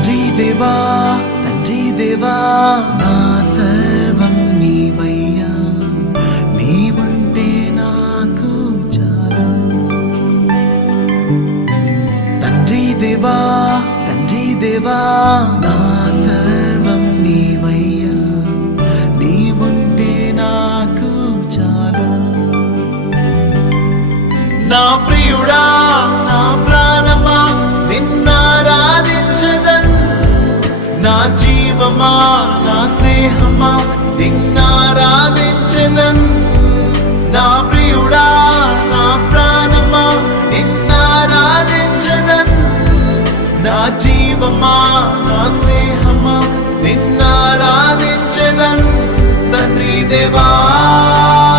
తండ్రి దేవా నా సర్వం నీవయ్యా, నీవుంటే నాకు చాలు. తండ్రి దేవా నా సర్వం నీవయ్యా, నీవుంటే నాకు చాలు. నా ప్రియుడా నా ప్రాణమా నిన్నారాధించదన్, నా జీవమా నా స్నేహమా నిన్నారాధించదన్. నా ప్రియుడా నా ప్రాణమా నిన్నారాధించదన్, నా జీవమా నా స్నేహమా నిన్నారాధించదన్. తండ్రి దేవా